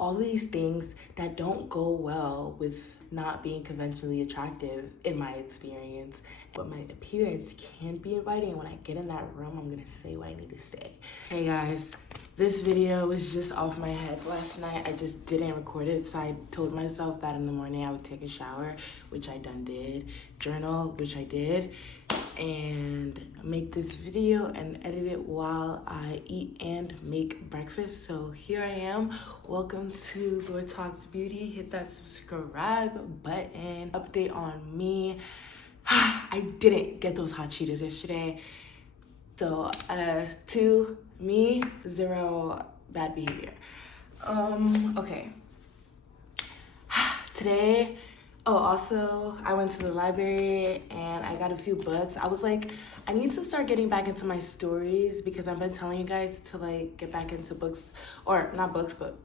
all these things that don't go well with not being conventionally attractive in my experience. But my appearance can be inviting. When I get in that room, I'm gonna say what I need to say. Hey guys, this video was just off my head last night. I just didn't record it, so I told myself that in the morning I would take a shower, which I done did, journal, which I did, and make this video and edit it while I eat and make breakfast. So here I am. Welcome to Laur Talks Beauty. Hit that subscribe button. Update on me. I didn't get those hot Cheetos yesterday. So, to me, 0 bad behavior. Okay. Today, also, I went to the library and I got a few books. I was like, I need to start getting back into my stories because I've been telling you guys to like get back into books, or not books, but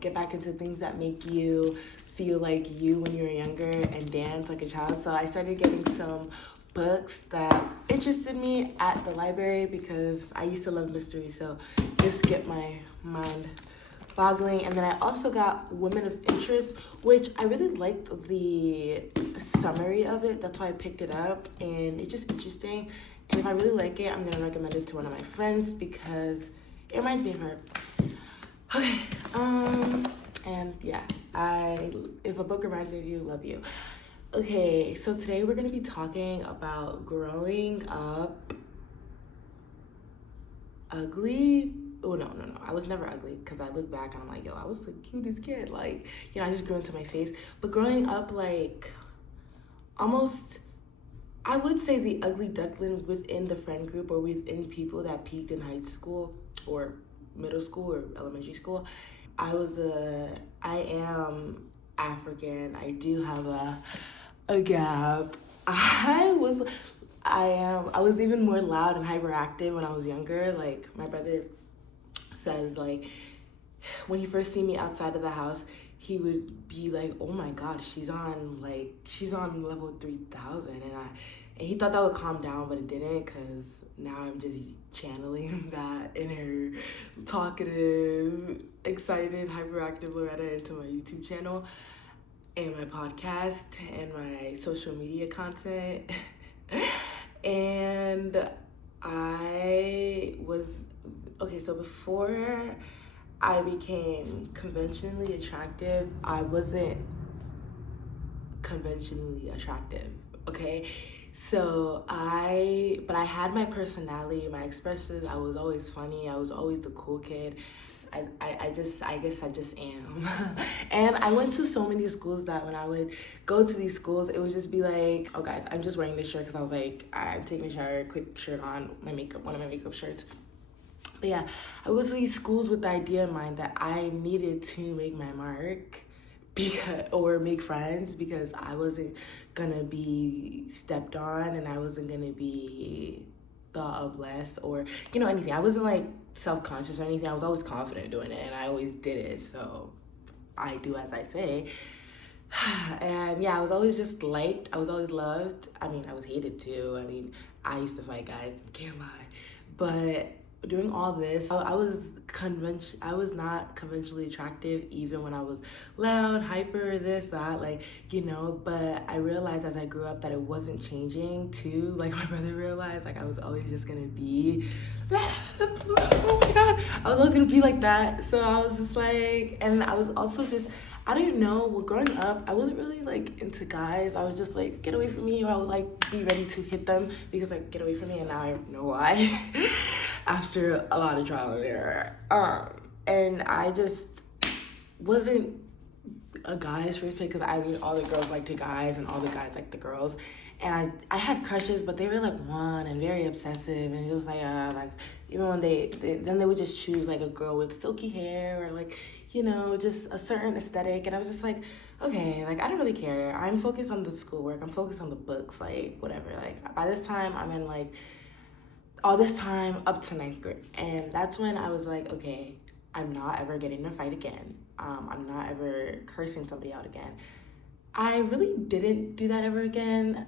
get back into things that make you feel like you when you were younger and dance like a child. So I started getting some books that interested me at the library because I used to love mystery, so just get my mind boggling. And then I also got Women of Interest, which I really liked the summary of it. That's why I picked it up, and it's just interesting. And if I really like it, I'm gonna recommend it to one of my friends because it reminds me of her. Okay, and yeah, if a book reminds me of you, love you. Okay, so today we're gonna be talking about growing up ugly. Oh, no. I was never ugly because I look back and I'm like, yo, I was the cutest kid. Like, I just grew into my face. But growing up, like, almost, I would say the ugly duckling within the friend group or within people that peaked in high school or middle school or elementary school. I am African. I do have a gap. I was even more loud and hyperactive when I was younger. Like, my brother says, like, when he first see me outside of the house, he would be like, oh my god, she's on level 3000, and he thought that would calm down, but it didn't, because now I'm just channeling that inner talkative, excited, hyperactive Loretta into my YouTube channel and my podcast and my social media content. And so before I became conventionally attractive, I wasn't conventionally attractive, okay? So but I had my personality, my expressions. I was always funny. I was always the cool kid. I guess I just am. And I went to so many schools that when I would go to these schools, it would just be like, oh guys, I'm just wearing this shirt because I was like, I'm taking a shower, quick shirt on, one of my makeup shirts. But yeah, I went to these schools with the idea in mind that I needed to make my mark or make friends because I wasn't gonna be stepped on and I wasn't gonna be thought of less or anything. I wasn't like self-conscious or anything. I was always confident doing it and I always did it, so I do as I say. And yeah, I was always just liked. I was always loved. I mean, I was hated too. I mean, I used to fight guys, can't lie. But doing all this, I was not conventionally attractive even when I was loud, hyper, this, that, but I realized as I grew up that it wasn't changing too. Like my brother realized, like I was always just gonna be, oh my god, I was always gonna be like that. So I was just like, and I was also just, I don't know, well, growing up, I wasn't really like into guys. I was just like, get away from me, or I would like be ready to hit them because like, get away from me, and now I know why. After a lot of trial and error. And I just wasn't a guy's first pick because I mean all the girls liked the guys and all the guys liked the girls. And I had crushes, but they were like one and very obsessive, and it was like even when they would just choose like a girl with silky hair or like just a certain aesthetic, and I was just like, okay, like I don't really care. I'm focused on the schoolwork. I'm focused on the books, like whatever. Like by this time I'm in like all this time up to 9th grade, and that's when I was like, okay, I'm not ever getting in a fight again. I'm not ever cursing somebody out again. I really didn't do that ever again.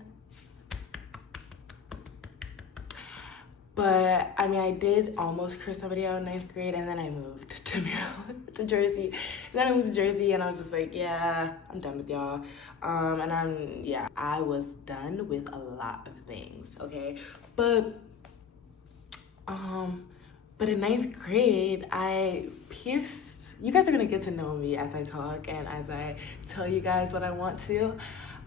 But I mean, I did almost curse somebody out in ninth grade, and then I moved to Maryland, to Jersey. And then I moved to Jersey, and I was just like, yeah, I'm done with y'all. I was done with a lot of things, okay? But in ninth grade, I pierced. You guys are gonna get to know me as I talk and as I tell you guys what I want to.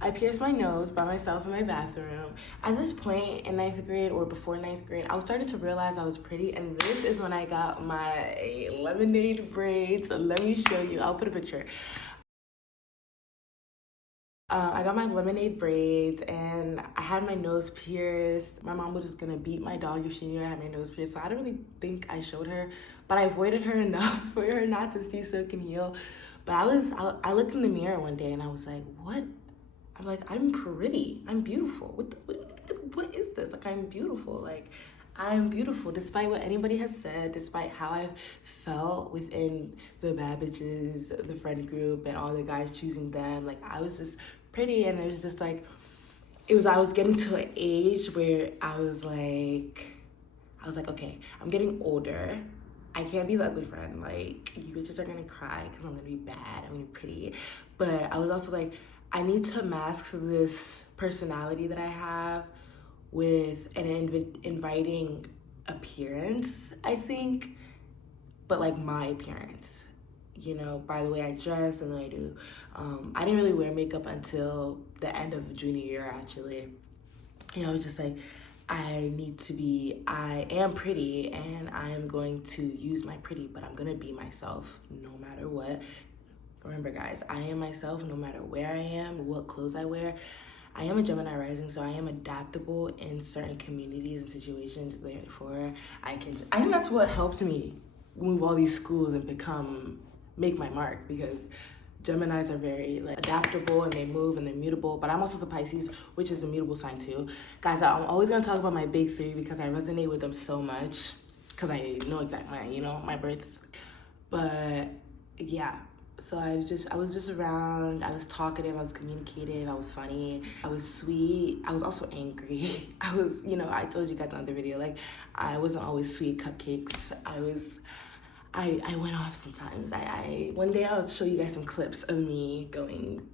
I pierced my nose by myself in my bathroom. At this point in ninth grade or before ninth grade, I was starting to realize I was pretty, and this is when I got my lemonade braids. Let me show you. I'll put a picture. I got my lemonade braids and I had my nose pierced. My mom was just gonna beat my dog if she knew I had my nose pierced, so I don't really think I showed her, but I avoided her enough for her not to see Silk and Heal. But I looked in the mirror one day and I was like, what? I'm like, I'm pretty. I'm beautiful. What is this? Like, I'm beautiful. Like, I'm beautiful, despite what anybody has said, despite how I've felt within the bad bitches, the friend group, and all the guys choosing them. Like, I was just pretty, and it was just like, I was getting to an age where I was like, okay, I'm getting older. I can't be the ugly friend. Like, you bitches are gonna cry because I'm gonna be bad, I'm gonna be pretty. But I was also like, I need to mask this personality that I have with an inviting appearance, I think, but like my appearance, you know, by the way I dress and the way I do. I didn't really wear makeup until the end of junior year, actually. You know, it's just like, I am pretty and I am going to use my pretty, but I'm gonna be myself no matter what. Remember, guys, I am myself no matter where I am, what clothes I wear. I am a Gemini rising, so I am adaptable in certain communities and situations. Therefore, I think that's what helped me move all these schools and make my mark, because Geminis are very like adaptable and they move and they're mutable. But I'm also the Pisces, which is a mutable sign too. Guys, I'm always gonna talk about my big three because I resonate with them so much, because I know exactly, you know, my birth. But yeah. So I was just around, I was talkative, I was communicative, I was funny, I was sweet, I was also angry. I was, you know, I told you guys in the other video, like, I wasn't always sweet cupcakes. I went off sometimes. One day I'll show you guys some clips of me going,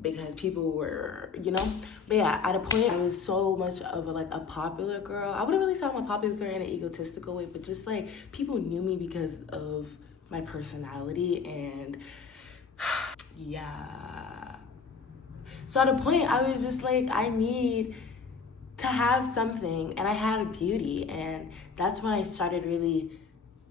because people were, you know. But yeah, at a point I was so much of a popular girl. I wouldn't really say I'm a popular girl in an egotistical way, but just like people knew me because of my personality. And yeah, so at a point I was just like, I need to have something, and I had beauty, and that's when I started really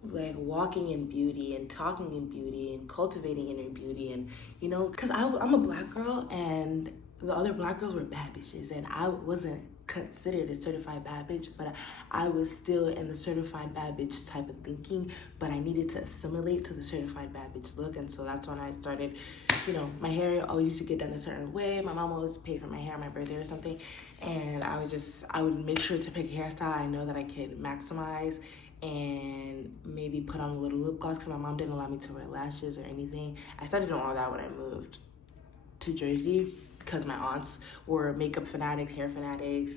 like walking in beauty and talking in beauty and cultivating inner beauty. And you know, because I'm a black girl and the other black girls were bad bitches, and I wasn't considered a certified bad bitch, but I was still in the certified bad bitch type of thinking, but I needed to assimilate to the certified bad bitch look. And so that's when I started, you know, my hair always used to get done a certain way. My mom always paid for my hair on my birthday or something, and I would make sure to pick a hairstyle I know that I could maximize, and maybe put on a little lip gloss because my mom didn't allow me to wear lashes or anything. I started doing all that when I moved to Jersey, because my aunts were makeup fanatics, hair fanatics,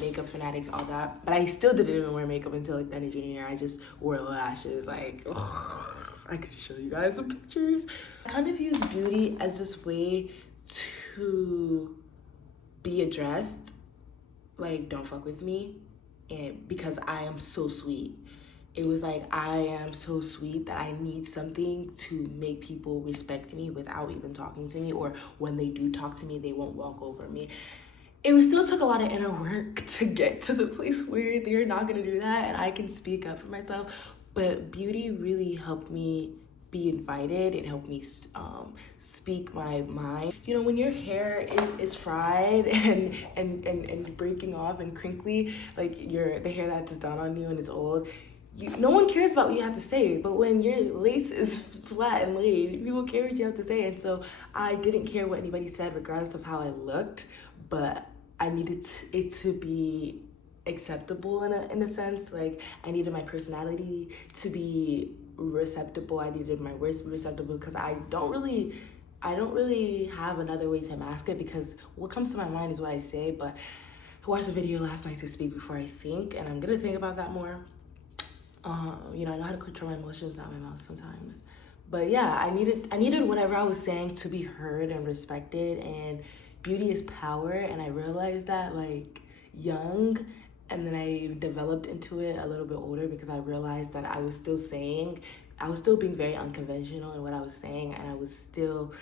makeup fanatics, all that. But I still didn't even wear makeup until like the end of junior year. I just wore lashes. Like, ugh, I could show you guys some pictures. I kind of use beauty as this way to be addressed, like, don't fuck with me, and because I am so sweet. It was like, I am so sweet that I need something to make people respect me without even talking to me, or when they do talk to me, they won't walk over me. It still took a lot of inner work to get to the place where they're not gonna do that and I can speak up for myself. But beauty really helped me be invited. It helped me speak my mind. You know, when your hair is fried and breaking off and crinkly, like the hair that's done on you and it's old, no one cares about what you have to say. But when your lace is flat and laid, people care what you have to say. And so I didn't care what anybody said, regardless of how I looked, but I needed it to be acceptable in a sense. Like, I needed my personality to be receptible. I needed my words to be receptible, because I don't really have another way to mask it, because what comes to my mind is what I say. But I watched a video last night to speak before I think, and I'm gonna think about that more. I know how to control my emotions out of my mouth sometimes. But yeah, I needed whatever I was saying to be heard and respected, and beauty is power, and I realized that like young, and then I developed into it a little bit older because I realized that I was still being very unconventional in what I was saying, and I was still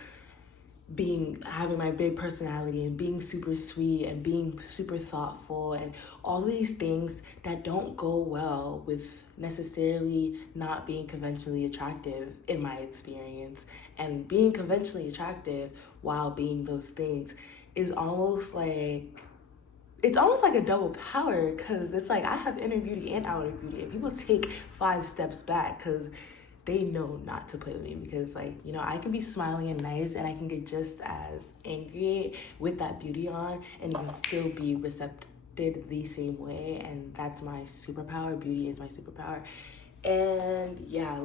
having my big personality and being super sweet and being super thoughtful and all these things that don't go well with necessarily not being conventionally attractive in my experience. And being conventionally attractive while being those things is almost like a double power, because it's like I have inner beauty and outer beauty, and people take 5 steps back because they know not to play with me, because I can be smiling and nice, and I can get just as angry with that beauty on, and you can still be receptive the same way. And that's my superpower. Beauty is my superpower. And yeah,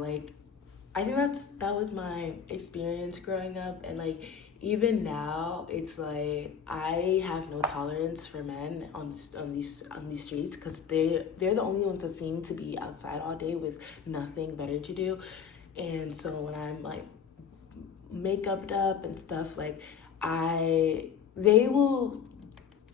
I think that was my experience growing up. And even now, it's like I have no tolerance for men on these streets, because they're the only ones that seem to be outside all day with nothing better to do. And so when I'm makeuped up and stuff, they will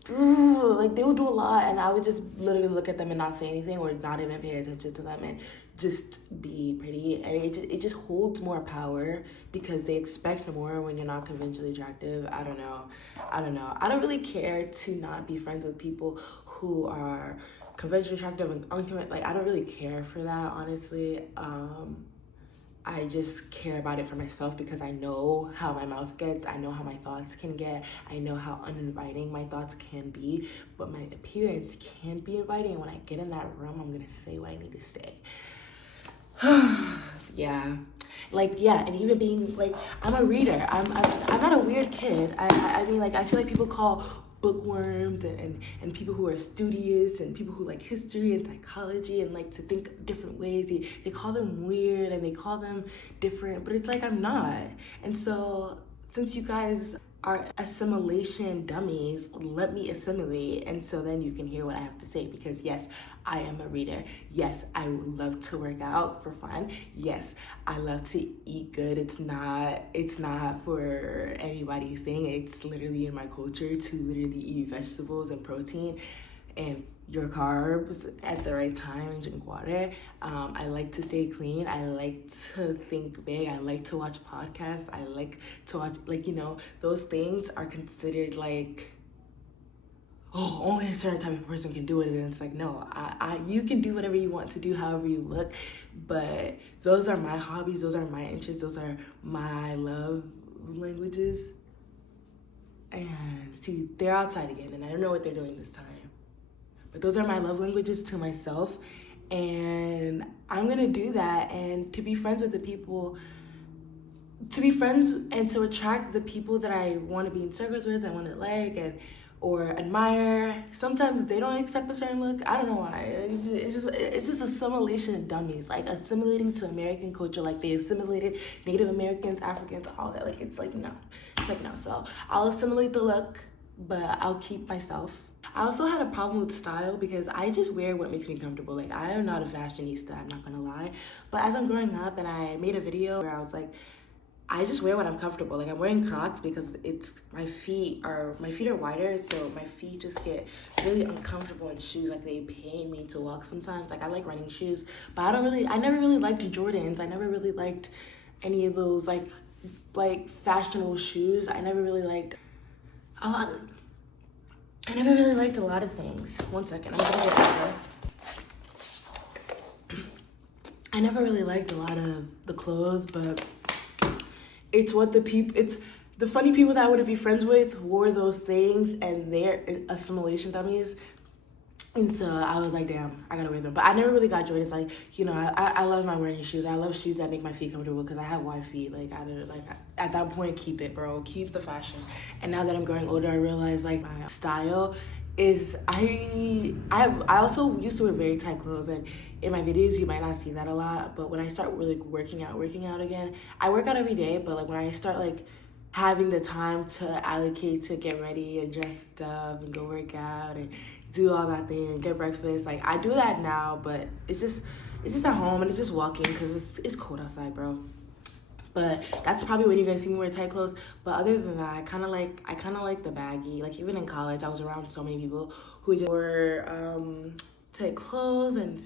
do a lot, and I would just literally look at them and not say anything, or not even pay attention to them, and just be pretty. And it just holds more power because they expect more when you're not conventionally attractive. I don't know. I don't really care to not be friends with people who are conventionally attractive and unconventional. I don't really care for that, honestly. I just care about it for myself, because I know how my mouth gets. I know how my thoughts can get. I know how uninviting my thoughts can be. But my appearance can be inviting. When I get in that room, I'm going to say what I need to say. Yeah. And even being, I'm a reader. I'm not a weird kid. I feel like people call bookworms and people who are studious and people who like history and psychology and like to think different ways, they call them weird and they call them different, but it's I'm not. And so since you guys are assimilation dummies, let me assimilate, and so then you can hear what I have to say. Because yes, I am a reader. Yes, I love to work out for fun. Yes, I love to eat good. It's not for anybody's thing. It's literally in my culture to literally eat vegetables and protein and your carbs at the right time, and drink water. I like to stay clean. I like to think big. I like to watch podcasts. I like to watch, those things are considered only a certain type of person can do it. And it's no, you can do whatever you want to do, however you look, but those are my hobbies. Those are my interests. Those are my love languages. And see, they're outside again, and I don't know what they're doing this time. But those are my love languages to myself, and I'm gonna do that. And to be friends with the people, to be friends and to attract the people that I want to be in circles with, I want to or admire. Sometimes they don't accept a certain look. I don't know why. It's just assimilation of dummies, assimilating to American culture, they assimilated Native Americans, Africans, all that. It's no. So I'll assimilate the look, but I'll keep myself. I also had a problem with style because I just wear what makes me comfortable. I am not a fashionista, I'm not gonna lie. But as I'm growing up, and I made a video where I was I just wear what I'm comfortable. I'm wearing Crocs because my feet are wider, so my feet just get really uncomfortable in shoes. They pain me to walk sometimes. I like running shoes, but I never really liked Jordans. I never really liked any of those fashionable shoes. I never really liked a lot of things. One second, I'm gonna get better. I never really liked a lot of the clothes, but it's the funny people that I would be friends with wore those things, and they're assimilation dummies. And so I was damn, I gotta wear them. But I never really got Jordans. I love my running shoes. I love shoes that make my feet comfortable because I have wide feet. At that point, keep it, bro. Keep the fashion. And now that I'm growing older, I realize my style is I also used to wear very tight clothes, and in my videos you might not see that a lot. But when I start really working out again, I work out every day. But when I start having the time to allocate to get ready and dress up and go work out and do all that thing and get breakfast. Like, I do that now, but it's just at home and it's just walking because it's cold outside, bro. But that's probably when you're gonna see me wear tight clothes. But other than that, I kind of like the baggy. Like, even in college, I was around so many people who just wore tight clothes and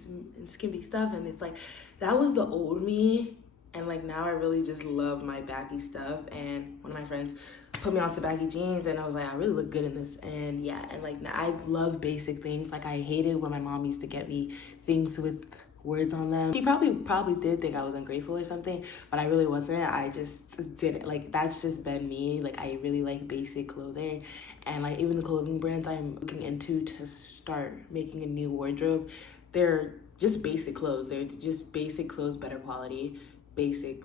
skimpy stuff, and it's like that was the old me. And like now I really just love my baggy stuff. And one of my friends put me onto baggy jeans and I was like, I really look good in this. And yeah, and like I love basic things. Like, I hated when my mom used to get me things with words on them. She probably did think I was ungrateful or something, but I really wasn't. I just didn't. Like, that's just been me. Like, I really like basic clothing, and like even the clothing brands I'm looking into to start making a new wardrobe, they're just basic clothes. They're just basic clothes, better quality, basic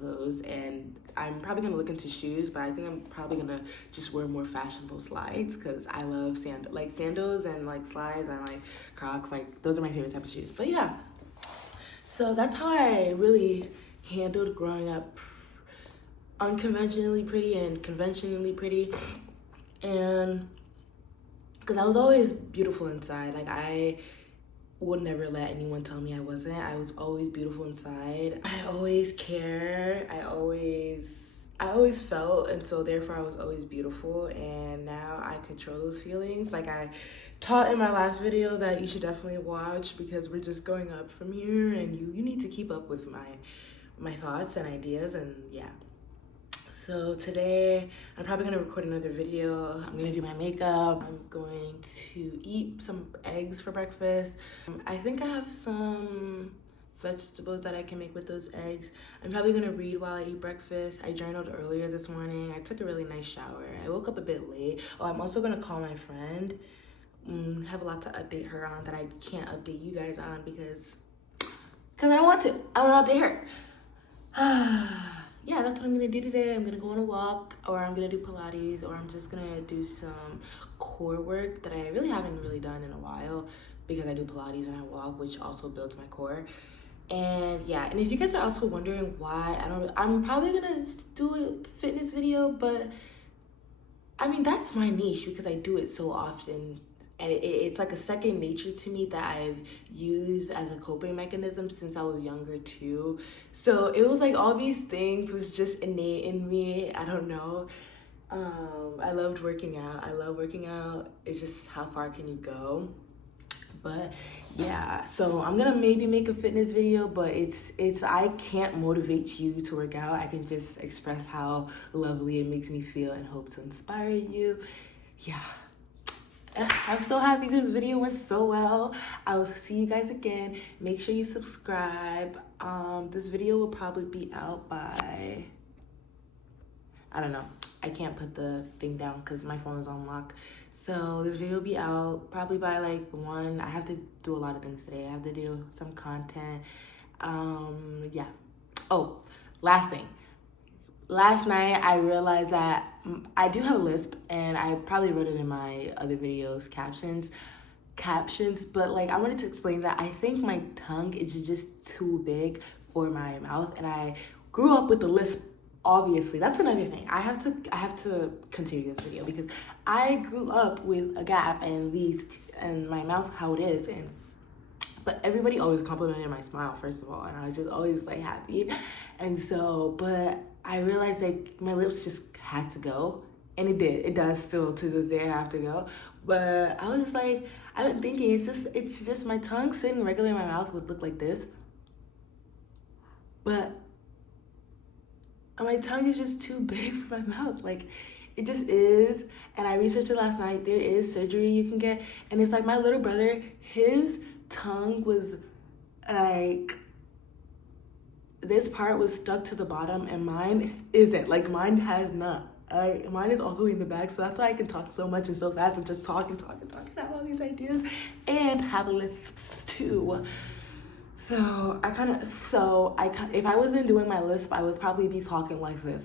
clothes. And I'm probably gonna look into shoes, but I think I'm probably gonna just wear more fashionable slides because I love sandals and like slides and like Crocs. Like, those are my favorite type of shoes. But yeah, so that's how I really handled growing up unconventionally pretty and conventionally pretty. And because I was always beautiful inside. Like, I would never let anyone tell me I wasn't. I was always beautiful inside. I always cared. I always felt, and so therefore I was always beautiful. And now I control those feelings. Like, I taught in my last video that you should definitely watch because we're just going up from here, and you need to keep up with my thoughts and ideas. And yeah. So today, I'm probably gonna record another video. I'm gonna do my makeup. I'm going to eat some eggs for breakfast. I think I have some vegetables that I can make with those eggs. I'm probably gonna read while I eat breakfast. I journaled earlier this morning. I took a really nice shower. I woke up a bit late. Oh, I'm also gonna call my friend. Have a lot to update her on that I can't update you guys on because I don't want to. I want to update her. Yeah, that's what I'm gonna do today. I'm gonna go on a walk, or I'm gonna do Pilates, or I'm just gonna do some core work that I really haven't really done in a while because I do Pilates and I walk, which also builds my core. And yeah, and if you guys are also wondering why I'm probably gonna do a fitness video, but I mean, that's my niche because I do it so often. And it's like a second nature to me that I've used as a coping mechanism since I was younger too. So it was like all these things was just innate in me. I don't know. I loved working out. I love working out. It's just how far can you go? But yeah, so I'm gonna maybe make a fitness video, but it's I can't motivate you to work out. I can just express how lovely it makes me feel and hope to inspire you. Yeah. I'm so happy this video went so well. I will see you guys again. Make sure you subscribe. This video will probably be out by, I don't know. I can't put the thing down because my phone is on lock. So this video will be out probably by like 1. I have to do a lot of things today. I have to do some content. Yeah. Oh, last thing. Last night, I realized that I do have a lisp, and I probably wrote it in my other videos, captions, but like I wanted to explain that I think my tongue is just too big for my mouth, and I grew up with the lisp. Obviously, that's another thing. I have to continue this video because I grew up with a gap and my mouth how it is, but everybody always complimented my smile, first of all, and I was just always like happy. And so, but I realized like my lips just had to go, and it did. It does still to this day have to go. But I was just like, I've been thinking it's just my tongue sitting regularly in my mouth would look like this. But my tongue is just too big for my mouth. Like, it just is. And I researched it last night. There is surgery you can get. And it's like my little brother, his tongue was like, this part was stuck to the bottom and mine isn't. Like, mine has not. Mine is all the way in the back, so that's why I can talk so much and so fast and just talk and have all these ideas and have lisps too. So if I wasn't doing my lisp, I would probably be talking like this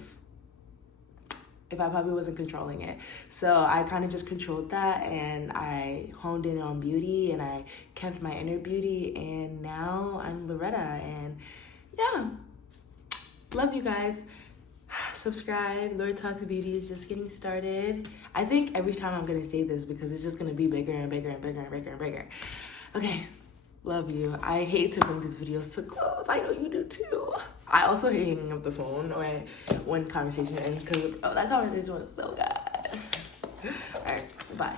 if I probably wasn't controlling it. So I kind of just controlled that, and I honed in on beauty, and I kept my inner beauty, and now I'm Loretta, and yeah, love you guys. subscribe. Laur Talks Beauty is just getting started. I think every time I'm gonna say this because it's just gonna be bigger and bigger and bigger and bigger and bigger. Okay, love you. I hate to bring these videos to close. I know you do too. I also hate hanging up the phone when conversation ends because that conversation was so good. All right, bye.